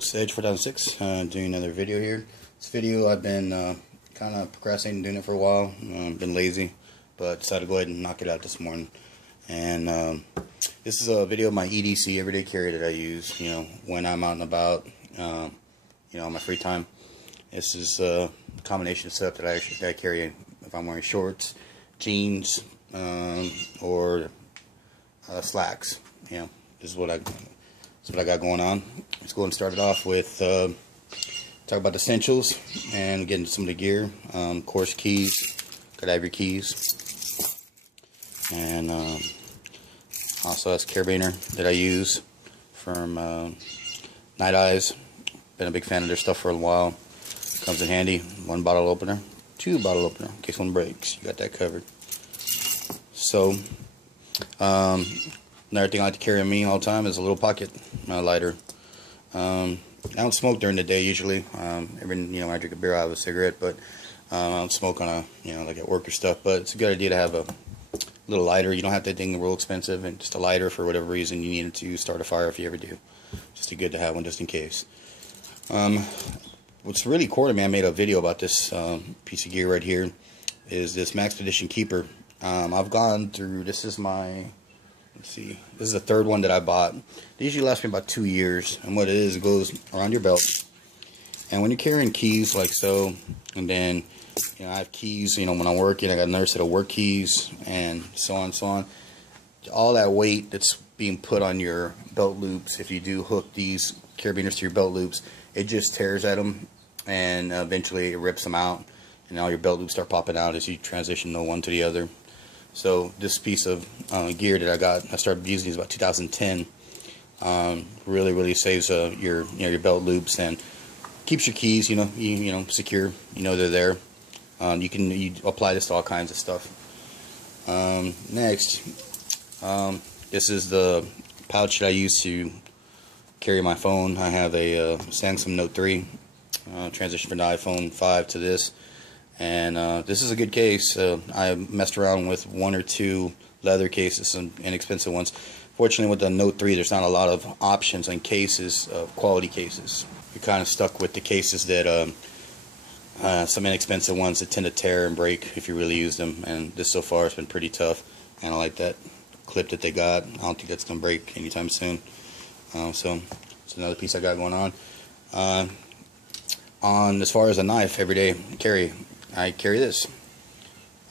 folks, Edge 4006, doing another video here. This video I've been kind of procrastinating doing it for a while. Been lazy, but decided to go ahead and knock it out this morning. And this is a video of my EDC everyday carry that I use, when I'm out and about, on my free time. This is a combination of stuff that I carry if I'm wearing shorts, jeans, or slacks. This is what I got going on. Let's go ahead and start it off with talk about the essentials and get into some of the gear. Of course, keys. Gotta have your keys. And also this carabiner that I use from Night Eyes. Been a big fan of their stuff for a while. Comes in handy. 1 bottle opener, 2 bottle opener in case one breaks. You got that covered. So another thing I like to carry on me all the time is a little pocket lighter. I don't smoke during the day usually. When I drink a beer, I have a cigarette, but I don't smoke on like at work or stuff. But it's a good idea to have a little lighter. You don't have to think real expensive, and just a lighter for whatever reason you need it to start a fire if you ever do. Just good to have one just in case. What's really core to me, I made a video about this piece of gear right here, is this Maxpedition Keeper. I've gone through, this is my, this is the third one that I bought. They usually last me about 2 years, and what it is, it goes around your belt. And when you're carrying keys like so, and then I have keys, when I'm working, I got another set of work keys, and so on and so on. All that weight that's being put on your belt loops, if you do hook these carabiners to your belt loops, it just tears at them, and eventually it rips them out, and all your belt loops start popping out as you transition the one to the other. So this piece of gear that I started using is about 2010. Really saves your belt loops and keeps your keys secure. They're there. You apply this to all kinds of stuff. Next, this is the pouch that I use to carry my phone. I have a Samsung Note 3. Transition from the iPhone 5 to this. And this is a good case. I messed around with 1 or 2 leather cases, some inexpensive ones. Fortunately, with the Note 3, there's not a lot of options on cases, quality cases. You're kind of stuck with the cases that some inexpensive ones that tend to tear and break if you really use them. And this so far has been pretty tough. And I like that clip that they got. I don't think that's going to break anytime soon. So it's another piece I got going on. As far as a knife, everyday carry, I carry this.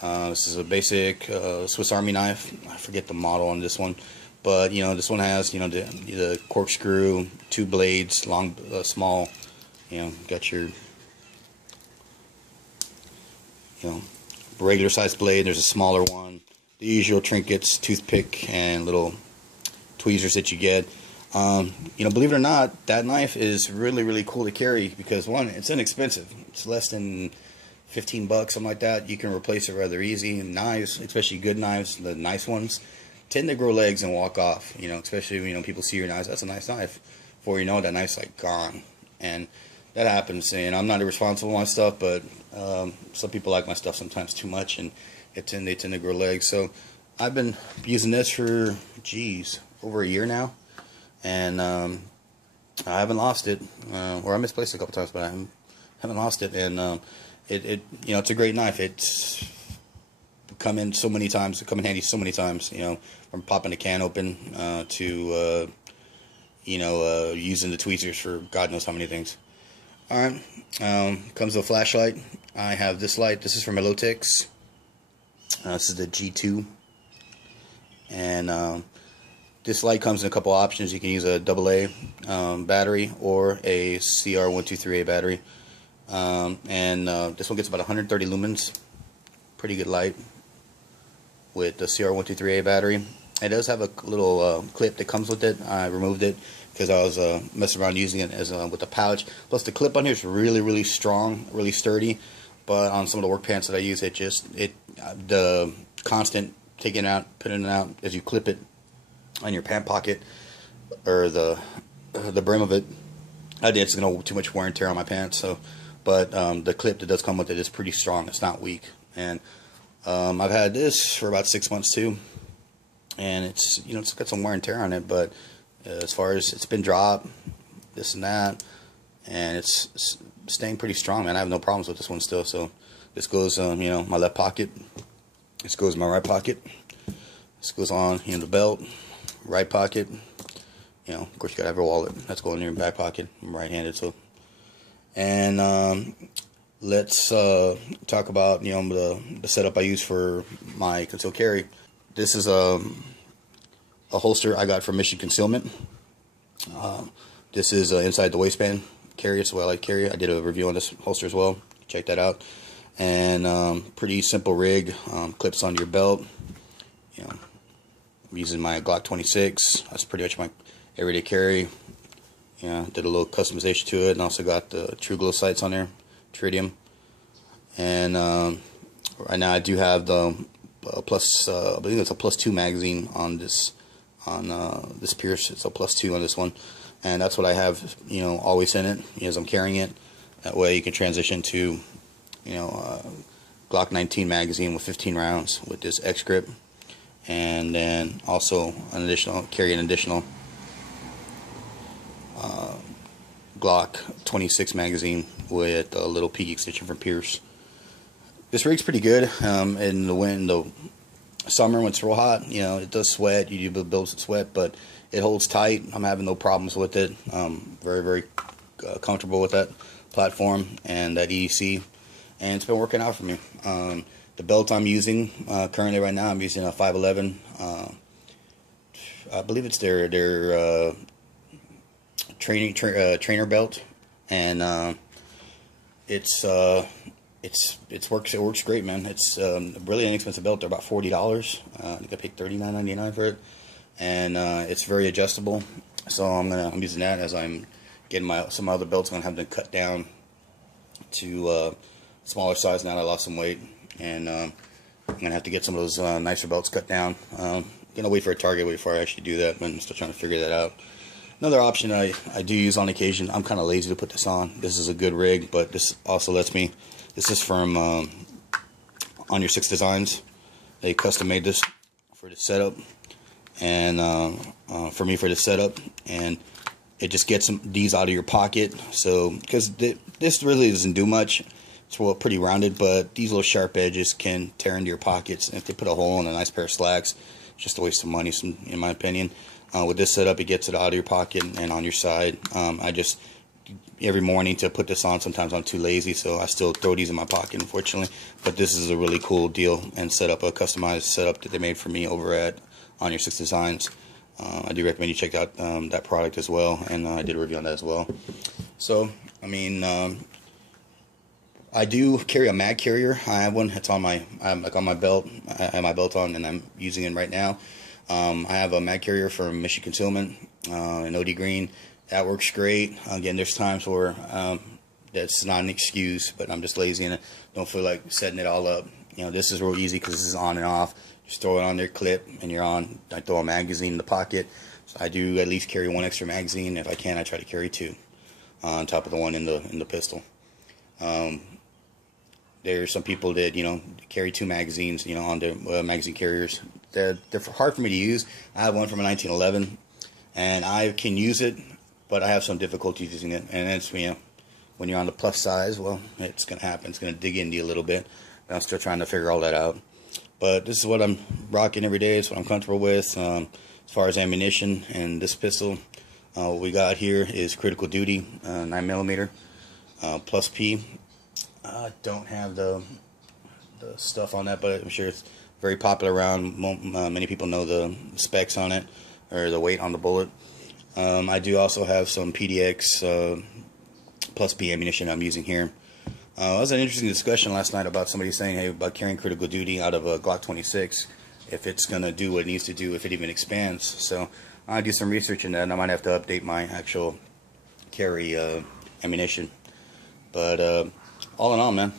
This is a basic Swiss Army knife. I forget the model on this one, but this one has the corkscrew, 2 blades, long, small. Got your regular sized blade. There's a smaller one. The usual trinkets, toothpick, and little tweezers that you get. Believe it or not, that knife is really cool to carry because, one, it's inexpensive. It's less than 15 bucks, something like that. You can replace it rather easy. And knives, especially good knives, the nice ones, tend to grow legs and walk off. Especially when people see your knives. That's a nice knife. Before you know it, that knife's like gone, and that happens. And I'm not irresponsible with my stuff, but some people like my stuff sometimes too much, and they tend to grow legs. So I've been using this for over a year now. And I haven't lost it, or I misplaced it a couple times, but I haven't lost it. And it's a great knife. It's come in so many times, come in handy so many times. From popping a can open to using the tweezers for God knows how many things. All right, comes with a flashlight. I have this light. This is from Elotix. This is the G2, and this light comes in a couple options. You can use a AA battery or a CR123A battery. This one gets about 130 lumens. Pretty good light with the CR123A battery. It does have a little clip that comes with it. I removed it because I was messing around using it as with the pouch. Plus the clip on here is really strong, really sturdy. But on some of the work pants that I use, the constant taking it out, putting it out as you clip it on your pant pocket or the brim of it, it's going to too much wear and tear on my pants. So, but the clip that does come with it is pretty strong. It's not weak, and I've had this for about 6 months too, and it's got some wear and tear on it. But as far as it's been dropped, this and that, and it's staying pretty strong, man. I have no problems with this one still. So this goes, you know, my left pocket. This goes in my right pocket. This goes on, you know, the belt, right pocket. You know, of course, you gotta have a wallet. That's going in your back pocket. I'm right-handed, so. And let's talk about, you know, the setup I use for my concealed carry. This is a holster I got from Mission Concealment. This is inside the waistband carry. It's what I like to carry. I did a review on this holster as well. Check that out. And pretty simple rig. Clips onto your belt. You know, I'm using my Glock 26. That's pretty much my everyday carry. Yeah, did a little customization to it, and also got the True Glow sights on there, tritium. And right now I do have the plus, I believe it's a +2 magazine on this this Pierce. It's a +2 on this one, and that's what I have, you know, always in it as I'm carrying it. That way you can transition to, you know, Glock 19 magazine with 15 rounds with this X grip, and then also an additional Glock 26 magazine with a little peak extension from Pierce. This rig's pretty good. In the summer when it's real hot, you know, it does sweat. You do build some sweat, but it holds tight. I'm having no problems with it. Very, very comfortable with that platform and that EDC, and it's been working out for me. The belt I'm using currently right now, I'm using a 511. I believe it's their trainer belt, and it works great, man. It's a really inexpensive belt. They're about $40. I think I paid $39.99 for it, and it's very adjustable. So I'm using that as I'm getting some other belts. I'm gonna have them cut down to smaller size now that I lost some weight, and I'm gonna have to get some of those nicer belts cut down. Gonna wait for a Target before I actually do that, but I'm still trying to figure that out. Another option I do use on occasion, I'm kind of lazy to put this on. This is a good rig, but this also lets me, this is from On Your 6 Designs. They custom made this for the setup, and for me for the setup, and it just gets these out of your pocket. So, because this really doesn't do much, it's well pretty rounded, but these little sharp edges can tear into your pockets, and if they put a hole in a nice pair of slacks, it's just a waste of money, in my opinion. With this setup, it gets it out of your pocket and on your side. I just, every morning to put this on, sometimes I'm too lazy, so I still throw these in my pocket, unfortunately. But this is a really cool deal and setup, a customized setup that they made for me over at On Your 6 Designs. I do recommend you check out that product as well, and I did a review on that as well. So, I mean, I do carry a mag carrier. I have one. It's on my, like on my belt. I have my belt on, and I'm using it right now. I have a mag carrier from Mission Concealment, in OD Green. That works great. Again, there's times where that's not an excuse, but I'm just lazy and don't feel like setting it all up. You know, this is real easy because this is on and off. Just throw it on their clip, and you're on. I throw a magazine in the pocket. So I do at least carry one extra magazine. If I can, I try to carry two on top of the one in the pistol. There's some people that, you know, carry two magazines, you know, on their magazine carriers. They're hard for me to use. I have one from a 1911, and I can use it, but I have some difficulty using it. And it's, you know, when you're on the plus size, well, it's going to happen. It's going to dig into you a little bit. But I'm still trying to figure all that out. But this is what I'm rocking every day. It's what I'm comfortable with. As far as ammunition and this pistol, what we got here is Critical Duty 9mm plus P. I don't have the stuff on that, but I'm sure it's very popular around. Many people know the specs on it, or the weight on the bullet. I do also have some PDX plus P ammunition I'm using here. It was an interesting discussion last night about somebody saying, hey, about carrying Critical Duty out of a Glock 26, if it's going to do what it needs to do, if it even expands. So I do some research in that, and I might have to update my actual carry ammunition. But all in all, man,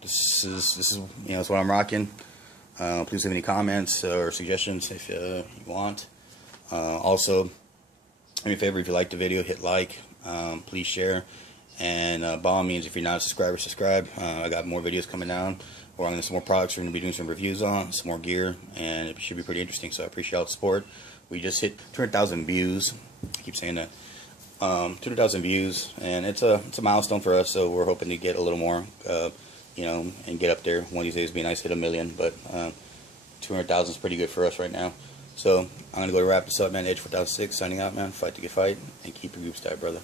this is you know, it's what I'm rocking. Please leave any comments or suggestions if you want. Also, do me a favor, if you like the video, hit like. Please share. And by all means, if you're not a subscriber, subscribe. I got more videos coming down. We're on some more products we're going to be doing some reviews on, some more gear, and it should be pretty interesting. So I appreciate all the support. We just hit 200,000 views. I keep saying that 200,000 views, and it's a milestone for us. So we're hoping to get a little more, you know, and get up there one of these days. It'd be nice to hit 1 million, but 200,000 is pretty good for us right now. So I'm gonna go to wrap this up, man. Edge 4006 signing out, man. Fight to get fight, and keep your groups tight, brother.